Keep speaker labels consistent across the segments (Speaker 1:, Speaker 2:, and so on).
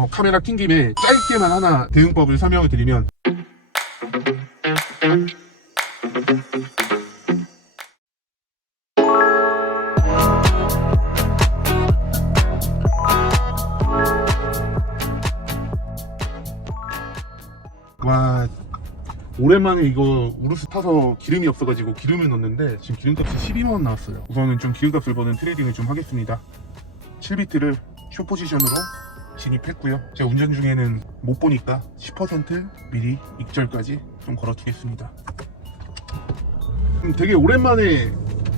Speaker 1: 어, 카메라 킨 김에 짧게만 하나 대응법을 설명을 드리면 와 오랜만에 이거 우르스 타서 기름이 없어가지고 기름을 넣었는데 지금 기름값이 12만원 나왔어요. 우선은 좀 기름값을 버는 트레이딩을 좀 하겠습니다. 7비트를 쇼 포지션으로 진입했고요. 제가 운전 중에는 못 보니까 10% 미리 익절까지 좀 걸어두겠습니다. 음, 되게 오랜만에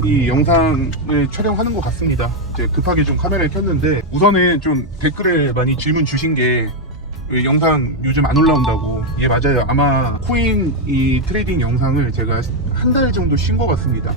Speaker 1: 이 영상을 촬영하는 것 같습니다. 이제 급하게 좀 카메라를 켰는데 우선은 좀 댓글에 많이 질문 주신 게왜 영상 요즘 안 올라온다고. 예 맞아요. 아마 코인 이 트레이딩 영상을 제가 한 달 정도 쉰 것 같습니다.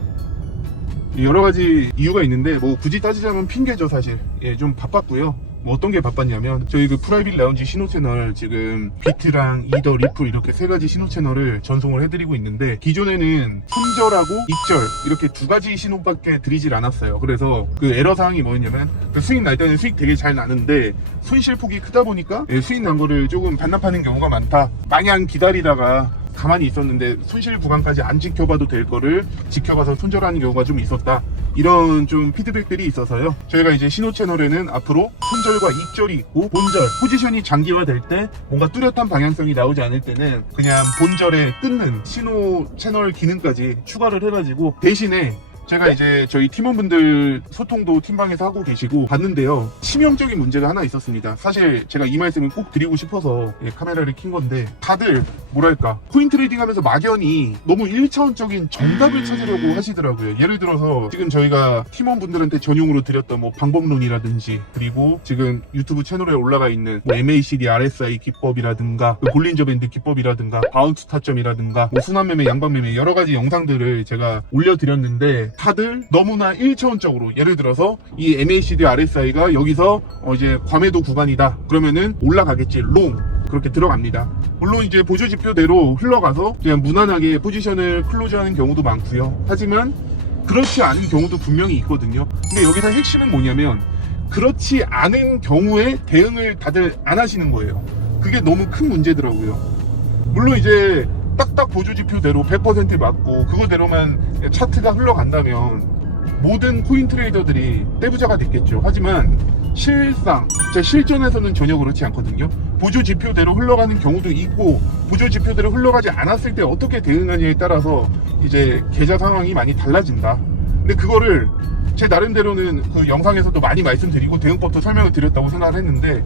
Speaker 1: 여러 가지 이유가 있는데 뭐 굳이 따지자면 핑계죠 사실. 예 좀 바빴고요 뭐 어떤 게 바빴냐면 저희 그 프라이빗 라운지 신호 채널 지금 비트랑 이더 리플 이렇게 세 가지 신호 채널을 전송을 해드리고 있는데 기존에는 손절하고 익절 이렇게 두 가지 신호밖에 드리질 않았어요 그래서 그 에러 사항이 뭐였냐면 그 수익 날 때는 수익 되게 잘 나는데 손실 폭이 크다 보니까 예, 수익 난 거를 조금 반납하는 경우가 많다 마냥 기다리다가 가만히 있었는데 손실 구간까지 안 지켜봐도 될 거를 지켜봐서 손절하는 경우가 좀 있었다. 이런 좀 피드백들이 있어서요. 저희가 이제 신호 채널에는 앞으로 손절과 익절이 있고 본절, 포지션이 장기화될 때 뭔가 뚜렷한 방향성이 나오지 않을 때는 그냥 본절에 끊는 신호 채널 기능까지 추가를 해가지고 대신에 제가 이제 저희 팀원분들 소통도 팀방에서 하고 계시고 봤는데요. 치명적인 문제가 하나 있었습니다. 사실 제가 이 말씀을 꼭 드리고 싶어서 예, 카메라를 킨 건데 다들 뭐랄까 코인 트레이딩 하면서 막연히 너무 1차원적인 정답을 찾으려고 하시더라고요. 예를 들어서 지금 저희가 팀원분들한테 전용으로 드렸던 뭐 방법론이라든지 그리고 지금 유튜브 채널에 올라가 있는 뭐 MACD, RSI 기법이라든가 그 볼린저 밴드 기법이라든가 바운스 타점이라든가 뭐 순환매매, 양반매매 여러 가지 영상들을 제가 올려드렸는데 다들 너무나 1차원적으로 예를 들어서 이 MACD, RSI가 여기서 어 이제 과매도 구간이다 그러면은 올라가겠지 롱 그렇게 들어갑니다. 물론 이제 보조 지표대로 흘러가서 그냥 무난하게 포지션을 클로즈하는 경우도 많고요. 하지만 그렇지 않은 경우도 분명히 있거든요. 근데 여기서 핵심은 뭐냐면 그렇지 않은 경우에 대응을 다들 안 하시는 거예요. 그게 너무 큰 문제더라고요. 물론 이제 딱딱 보조 지표대로 100% 맞고 그거대로만 차트가 흘러간다면 모든 코인 트레이더들이 떼부자가 됐겠죠. 하지만 실상 제 실전에서는 전혀 그렇지 않거든요. 보조 지표대로 흘러가는 경우도 있고 보조 지표대로 흘러가지 않았을 때 어떻게 대응하냐에 따라서 이제 계좌 상황이 많이 달라진다. 근데 그거를 제 나름대로는 그 영상에서도 많이 말씀드리고 대응법도 설명을 드렸다고 생각을 했는데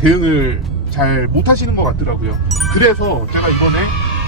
Speaker 1: 대응을 잘 못하시는 것 같더라고요. 그래서 제가 이번에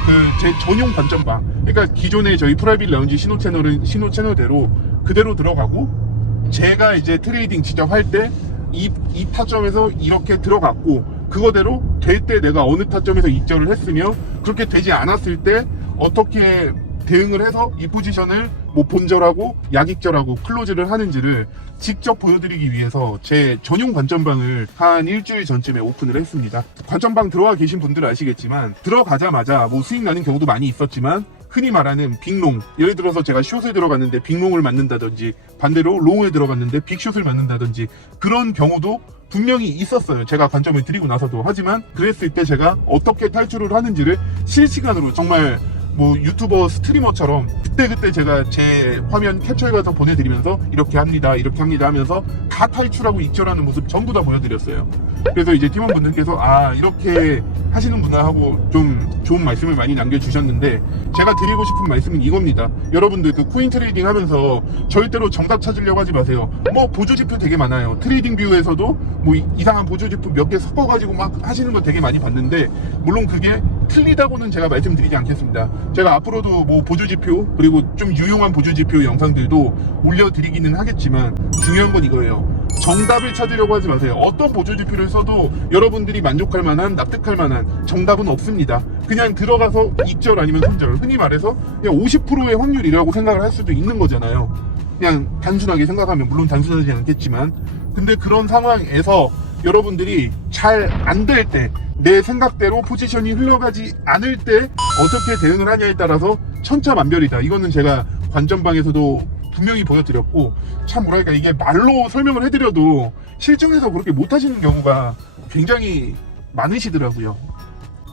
Speaker 1: 그 제 전용 관점방, 그러니까 기존에 저희 프라이빗 라운지 신호 채널은 신호 채널대로 그대로 들어가고 제가 이제 트레이딩 직접 할때 이 이 타점에서 이렇게 들어갔고 그거대로 될 때 내가 어느 타점에서 익절을 했으며 그렇게 되지 않았을 때 어떻게 대응을 해서 이 포지션을 뭐 본절하고 약익절하고 클로즈를 하는지를 직접 보여드리기 위해서 제 전용 관점방을 한 일주일 전쯤에 오픈을 했습니다. 관점방 들어와 계신 분들은 아시겠지만 들어가자마자 뭐 수익 나는 경우도 많이 있었지만 흔히 말하는 빅롱 예를 들어서 제가 숏에 들어갔는데 빅롱을 맞는다든지 반대로 롱에 들어갔는데 빅숏을 맞는다든지 그런 경우도 분명히 있었어요. 제가 관점을 드리고 나서도 하지만 그랬을 때 제가 어떻게 탈출을 하는지를 실시간으로 정말 뭐 유튜버 스트리머처럼 그때그때 제가 제 화면 캡처해가서 보내드리면서 이렇게 합니다 이렇게 합니다 하면서 다 탈출하고 익절하는 모습 전부 다 보여드렸어요. 그래서 이제 팀원분들께서 아 이렇게 하시는구나 하고 좀 좋은 말씀을 많이 남겨주셨는데 제가 드리고 싶은 말씀은 이겁니다 여러분들 그 코인 트레이딩 하면서 절대로 정답 찾으려고 하지 마세요 뭐 보조지표 되게 많아요 트레이딩 뷰에서도 뭐 이- 이상한 보조지표 몇 개 섞어가지고 막 하시는 거 되게 많이 봤는데 물론 그게 틀리다고는 제가 말씀드리지 않겠습니다. 제가 앞으로도 뭐 보조지표 그리고 좀 유용한 보조지표 영상들도 올려드리기는 하겠지만 중요한 건 이거예요. 정답을 찾으려고 하지 마세요. 어떤 보조지표를 써도 여러분들이 만족할 만한 납득할 만한 정답은 없습니다. 그냥 들어가서 익절 아니면 손절 흔히 말해서 그냥 50%의 확률이라고 생각을 할 수도 있는 거잖아요. 그냥 단순하게 생각하면 물론 단순하지 않겠지만 근데 그런 상황에서 여러분들이 잘 안 될 때 내 생각대로 포지션이 흘러가지 않을 때 어떻게 대응을 하냐에 따라서 천차만별이다. 이거는 제가 관전방에서도 분명히 보여드렸고 참 뭐랄까 이게 말로 설명을 해드려도 실증에서 그렇게 못하시는 경우가 굉장히 많으시더라고요.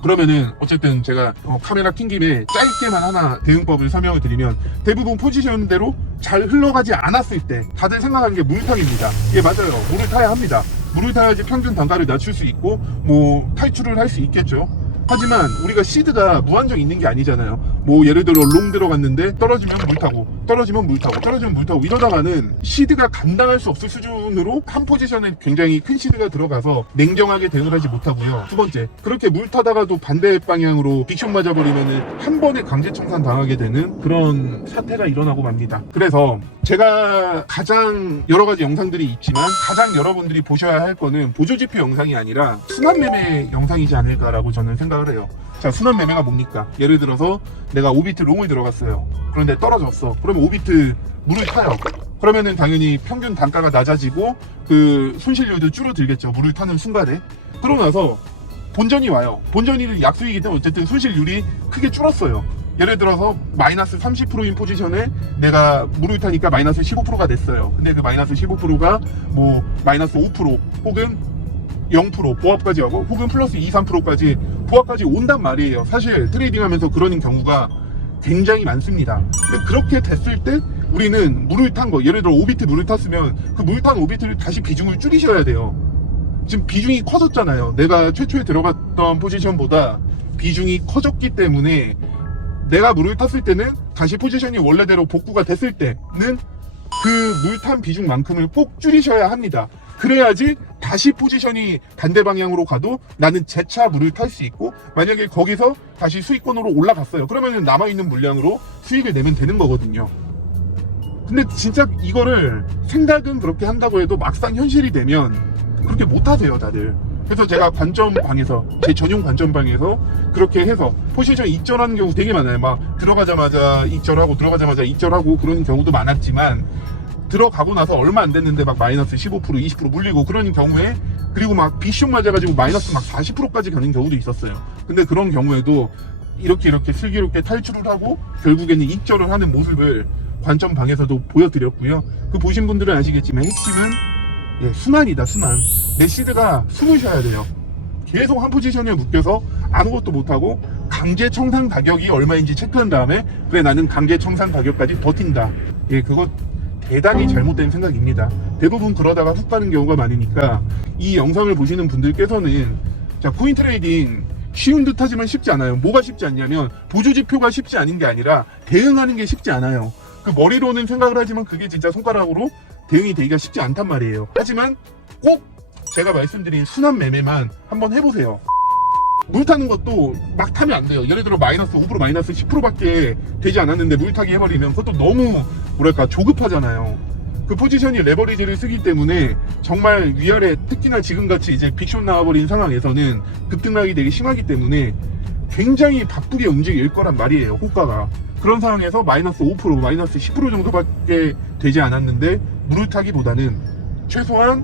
Speaker 1: 그러면은 어쨌든 제가 어, 카메라 킨 김에 짧게만 하나 대응법을 설명을 드리면 대부분 포지션대로 잘 흘러가지 않았을 때 다들 생각하는 게 물탕입니다. 예 맞아요. 물을 타야 합니다. 물을 타야지 평균 단가를 낮출 수 있고 뭐 탈출을 할 수 있겠죠. 하지만 우리가 시드가 무한정 있는 게 아니잖아요. 뭐 예를 들어 롱 들어갔는데 떨어지면 물 타고 떨어지면 물 타고 떨어지면 물 타고 이러다가는 시드가 감당할 수 없을 수준으로 한 포지션에 굉장히 큰 시드가 들어가서 냉정하게 대응을 하지 못하고요. 두 번째 그렇게 물 타다가도 반대 방향으로 빅쇼 맞아버리면은 한 번에 강제 청산 당하게 되는 그런 사태가 일어나고 맙니다. 그래서 제가 가장 여러 가지 영상들이 있지만 가장 여러분들이 보셔야 할 거는 보조지표 영상이 아니라 순환매매 영상이지 않을까라고 저는 생각을 해요. 자, 순환 매매가 뭡니까? 예를 들어서 내가 5비트 롱을 들어갔어요. 그런데 떨어졌어. 그러면 5비트 물을 타요. 그러면은 당연히 평균 단가가 낮아지고 그 손실률도 줄어들겠죠. 물을 타는 순간에. 그러고 나서 본전이 와요. 본전이 약수이기 때문에 어쨌든 손실률이 크게 줄었어요. 예를 들어서 마이너스 30%인 포지션에 내가 물을 타니까 마이너스 15%가 됐어요. 근데 그 마이너스 15%가 뭐 마이너스 5% 혹은 0% 보합까지 하고 혹은 플러스 2, 3%까지 보합까지 온단 말이에요. 사실 트레이딩 하면서 그러는 경우가 굉장히 많습니다. 근데 그렇게 됐을 때 우리는 물을 탄 거, 예를 들어 5비트 물을 탔으면 그 물 탄 5비트를 다시 비중을 줄이셔야 돼요. 지금 비중이 커졌잖아요. 내가 최초에 들어갔던 포지션보다 비중이 커졌기 때문에 내가 물을 탔을 때는 다시 포지션이 원래대로 복구가 됐을 때는 그 물 탄 비중만큼을 꼭 줄이셔야 합니다. 그래야지 다시 포지션이 반대 방향으로 가도 나는 재차 물을 탈 수 있고 만약에 거기서 다시 수익권으로 올라갔어요. 그러면 남아있는 물량으로 수익을 내면 되는 거거든요. 근데 진짜 이거를 생각은 그렇게 한다고 해도 막상 현실이 되면 그렇게 못 하세요 다들. 그래서 제가 관점방에서 제 전용 관점방에서 그렇게 해서 포지션 익절하는 경우 되게 많아요. 막 들어가자마자 익절하고 들어가자마자 익절하고 그런 경우도 많았지만 들어가고 나서 얼마 안 됐는데 막 마이너스 15% 20% 물리고 그런 경우에 그리고 막 비쇼 맞아가지고 마이너스 막 40%까지 가는 경우도 있었어요. 근데 그런 경우에도 이렇게 이렇게 슬기롭게 탈출을 하고 결국에는 익절을 하는 모습을 관점 방에서도 보여드렸고요. 그 보신 분들은 아시겠지만 핵심은 예, 순환이다, 순환. 내 시드가 쉬어야 돼요. 계속 한 포지션에 묶여서 아무것도 못하고 강제 청산 가격이 얼마인지 체크한 다음에 그래 나는 강제 청산 가격까지 버틴다. 예, 그거 대단히 잘못된 생각입니다. 대부분 그러다가 훅 가는 경우가 많으니까 이 영상을 보시는 분들께서는 자 코인 트레이딩 쉬운 듯 하지만 쉽지 않아요. 뭐가 쉽지 않냐면 보조 지표가 쉽지 않은 게 아니라 대응하는 게 쉽지 않아요. 그 머리로는 생각을 하지만 그게 진짜 손가락으로 대응이 되기가 쉽지 않단 말이에요. 하지만 꼭 제가 말씀드린 순환 매매만 한번 해보세요. 물 타는 것도 막 타면 안 돼요. 예를 들어 마이너스 5% 마이너스 10%밖에 되지 않았는데 물 타기 해버리면 그것도 너무 뭐랄까 조급하잖아요. 그 포지션이 레버리지를 쓰기 때문에 정말 위아래 특히나 지금같이 이제 빅쇼 나와버린 상황에서는 급등락이 되게 심하기 때문에 굉장히 바쁘게 움직일 거란 말이에요. 호가가. 그런 상황에서 마이너스 5% 마이너스 10% 정도밖에 되지 않았는데 물을 타기보다는 최소한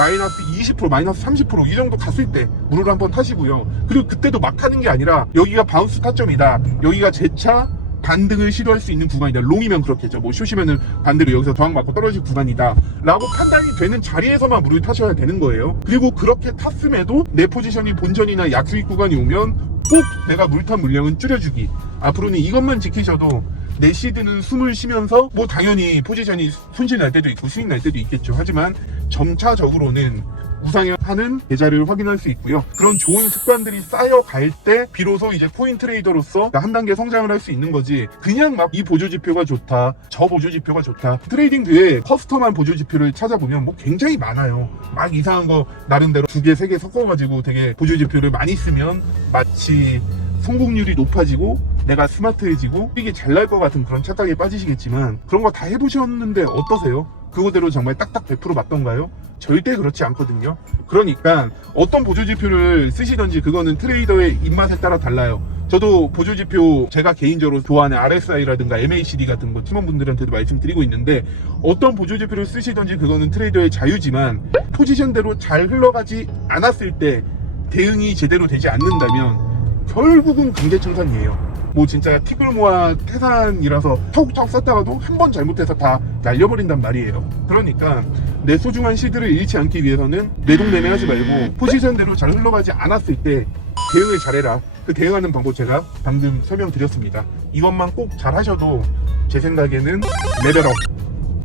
Speaker 1: 마이너스 20% 마이너스 30%이 정도 갔을 때 물을 한번 타시고요. 그리고 그때도 막 타는 게 아니라 여기가 바운스 타점이다. 여기가 재차 반등을 시도할 수 있는 구간이다. 롱이면 그렇겠죠. 뭐 쇼시면은 반대로 여기서 저항 맞고 떨어질 구간이다. 라고 판단이 되는 자리에서만 물을 타셔야 되는 거예요. 그리고 그렇게 탔음에도 내 포지션이 본전이나 약수익 구간이 오면 꼭 내가 물탄 물량은 줄여주기. 앞으로는 이것만 지키셔도 내 시드는 숨을 쉬면서 뭐 당연히 포지션이 손실 날 때도 있고 수익 날 때도 있겠죠. 하지만 점차적으로는 우상향하는 계좌를 확인할 수 있고요. 그런 좋은 습관들이 쌓여갈 때 비로소 이제 코인 트레이더로서 한 단계 성장을 할 수 있는 거지. 그냥 막 이 보조 지표가 좋다, 저 보조 지표가 좋다. 트레이딩 뒤에 커스텀한 보조 지표를 찾아보면 뭐 굉장히 많아요. 막 이상한 거 나름대로 두 개, 세 개 섞어가지고 되게 보조 지표를 많이 쓰면 마치 성공률이 높아지고 내가 스마트해지고 이게 잘 날 것 같은 그런 착각에 빠지시겠지만 그런 거 다 해보셨는데 어떠세요? 그거대로 정말 딱딱 100% 맞던가요? 절대 그렇지 않거든요. 그러니까 어떤 보조지표를 쓰시던지 그거는 트레이더의 입맛에 따라 달라요. 저도 보조지표 제가 개인적으로 좋아하는 RSI라든가 MACD 같은 거 팀원분들한테도 말씀드리고 있는데 어떤 보조지표를 쓰시던지 그거는 트레이더의 자유지만 포지션대로 잘 흘러가지 않았을 때 대응이 제대로 되지 않는다면 결국은 강제청산이에요. 뭐 진짜 티끌 모아 태산이라서 차곡차곡 썼다가도 한 번 잘못해서 다 날려버린단 말이에요. 그러니까 내 소중한 시드를 잃지 않기 위해서는 내동매매하지 말고 포지션대로 잘 흘러가지 않았을 때 대응을 잘해라. 그 대응하는 방법 제가 방금 설명드렸습니다. 이것만 꼭 잘 하셔도 제 생각에는 레벨업.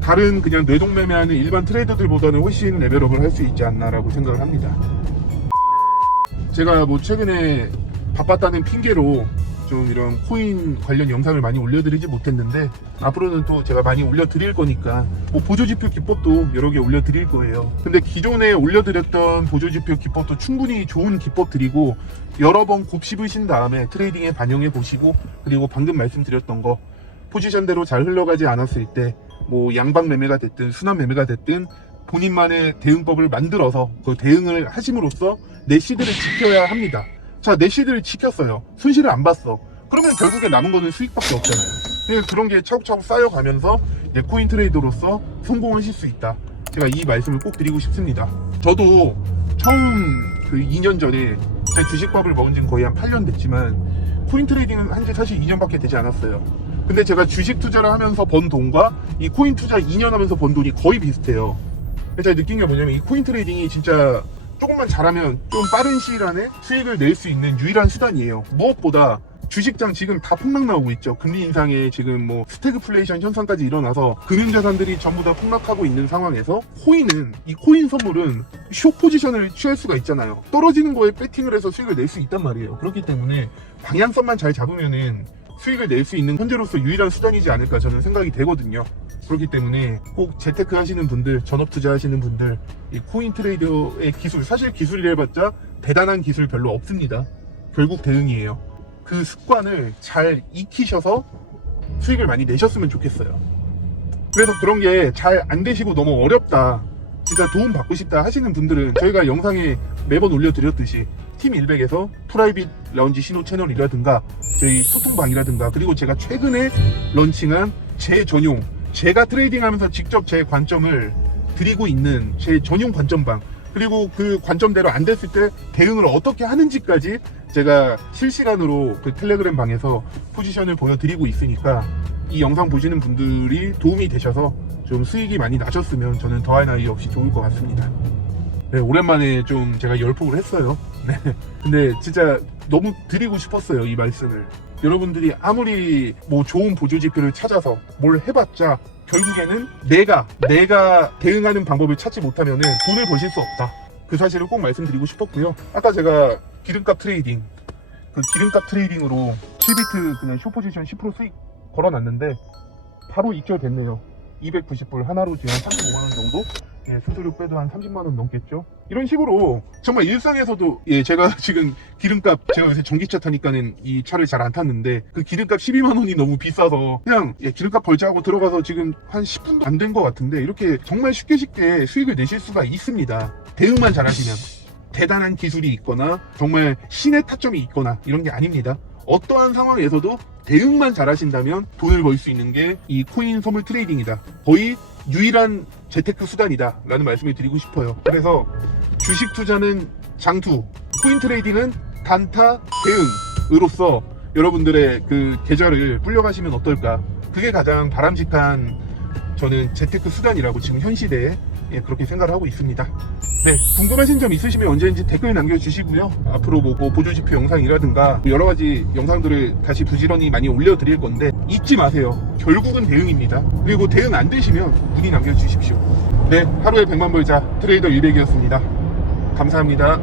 Speaker 1: 다른 그냥 뇌동매매하는 일반 트레이더들보다는 훨씬 레벨업을 할 수 있지 않나라고 생각을 합니다. 제가 뭐 최근에 바빴다는 핑계로 좀 이런 코인 관련 영상을 많이 올려드리지 못했는데 앞으로는 또 제가 많이 올려드릴 거니까 뭐 보조지표 기법도 여러 개 올려드릴 거예요. 근데 기존에 올려드렸던 보조지표 기법도 충분히 좋은 기법들이고 여러 번 곱씹으신 다음에 트레이딩에 반영해 보시고 그리고 방금 말씀드렸던 거 포지션대로 잘 흘러가지 않았을 때 뭐 양방 매매가 됐든 순환 매매가 됐든 본인만의 대응법을 만들어서 그 대응을 하심으로써 내 시드를 지켜야 합니다. 자, 내 시드를 지켰어요. 손실을 안 봤어. 그러면 결국에 남은 거는 수익밖에 없잖아요. 그런 게 차곡차곡 쌓여가면서 내 코인 트레이더로서 성공하실 수 있다. 제가 이 말씀을 꼭 드리고 싶습니다. 저도 처음 그 2년 전에 제 주식밥을 먹은 지는 거의 한 8년 됐지만 코인 트레이딩은 한 지 사실 2년밖에 되지 않았어요. 근데 제가 주식 투자를 하면서 번 돈과 이 코인 투자 2년 하면서 번 돈이 거의 비슷해요. 제가 느낀 게 뭐냐면 이 코인 트레이딩이 진짜 조금만 잘하면 좀 빠른 시일 안에 수익을 낼 수 있는 유일한 수단이에요. 무엇보다 주식장 지금 다 폭락 나오고 있죠. 금리 인상에 지금 뭐 스태그플레이션 현상까지 일어나서 금융 자산들이 전부 다 폭락하고 있는 상황에서 코인은 이 코인 선물은 쇼 포지션을 취할 수가 있잖아요. 떨어지는 거에 배팅을 해서 수익을 낼 수 있단 말이에요. 그렇기 때문에 방향성만 잘 잡으면은 수익을 낼 수 있는 현재로서 유일한 수단이지 않을까 저는 생각이 되거든요. 그렇기 때문에 꼭 재테크 하시는 분들, 전업 투자 하시는 분들, 이 코인 트레이더의 기술, 사실 기술이라 해봤자 대단한 기술 별로 없습니다. 결국 대응이에요. 그 습관을 잘 익히셔서 수익을 많이 내셨으면 좋겠어요. 그래서 그런 게 잘 안 되시고 너무 어렵다. 진짜 도움 받고 싶다 하시는 분들은 저희가 영상에 매번 올려드렸듯이 팀 100에서 프라이빗 라운지 신호 채널이라든가 저희 소통방이라든가 그리고 제가 최근에 런칭한 제 전용 제가 트레이딩하면서 직접 제 관점을 드리고 있는 제 전용 관점방 그리고 그 관점대로 안 됐을 때 대응을 어떻게 하는지까지 제가 실시간으로 그 텔레그램 방에서 포지션을 보여드리고 있으니까 이 영상 보시는 분들이 도움이 되셔서 좀 수익이 많이 나셨으면 저는 더할 나위 없이 좋을 것 같습니다. 네, 오랜만에 좀 제가 열폭을 했어요. 네. 근데 진짜 너무 드리고 싶었어요, 이 말씀을. 여러분들이 아무리 뭐 좋은 보조 지표를 찾아서 뭘 해봤자 결국에는 내가, 내가 대응하는 방법을 찾지 못하면 돈을 버실 수 없다. 그 사실을 꼭 말씀드리고 싶었고요. 아까 제가 기름값 트레이딩, 그 기름값 트레이딩으로 7비트 그냥 쇼포지션 10% 수익 걸어놨는데 바로 입결됐네요. 290불 하나로 지금 한 35만원 정도? 예, 수수료 빼도 한 30만 원 넘겠죠? 이런 식으로 정말 일상에서도 예, 제가 지금 기름값 제가 요새 전기차 타니까는 이 차를 잘 안 탔는데 그 기름값 12만 원이 너무 비싸서 그냥 예, 기름값 벌자 하고 들어가서 지금 한 10분도 안 된 것 같은데 이렇게 정말 쉽게 쉽게 수익을 내실 수가 있습니다. 대응만 잘하시면 대단한 기술이 있거나 정말 신의 타점이 있거나 이런 게 아닙니다. 어떠한 상황에서도 대응만 잘하신다면 돈을 벌 수 있는 게 이 코인 선물 트레이딩이다. 거의 유일한 재테크 수단이다. 라는 말씀을 드리고 싶어요. 그래서 주식 투자는 장투, 코인 트레이딩은 단타 대응으로서 여러분들의 그 계좌를 불려가시면 어떨까. 그게 가장 바람직한 저는 재테크 수단이라고 지금 현 시대에 예, 그렇게 생각을 하고 있습니다. 네, 궁금하신 점 있으시면 언제든지 댓글 남겨주시고요. 앞으로 뭐, 뭐 보조지표 영상이라든가 여러 가지 영상들을 다시 부지런히 많이 올려드릴 건데 잊지 마세요. 결국은 대응입니다. 그리고 대응 안 되시면 문의 남겨주십시오. 네, 하루에 100만 벌자 트레이더 유백이었습니다. 감사합니다.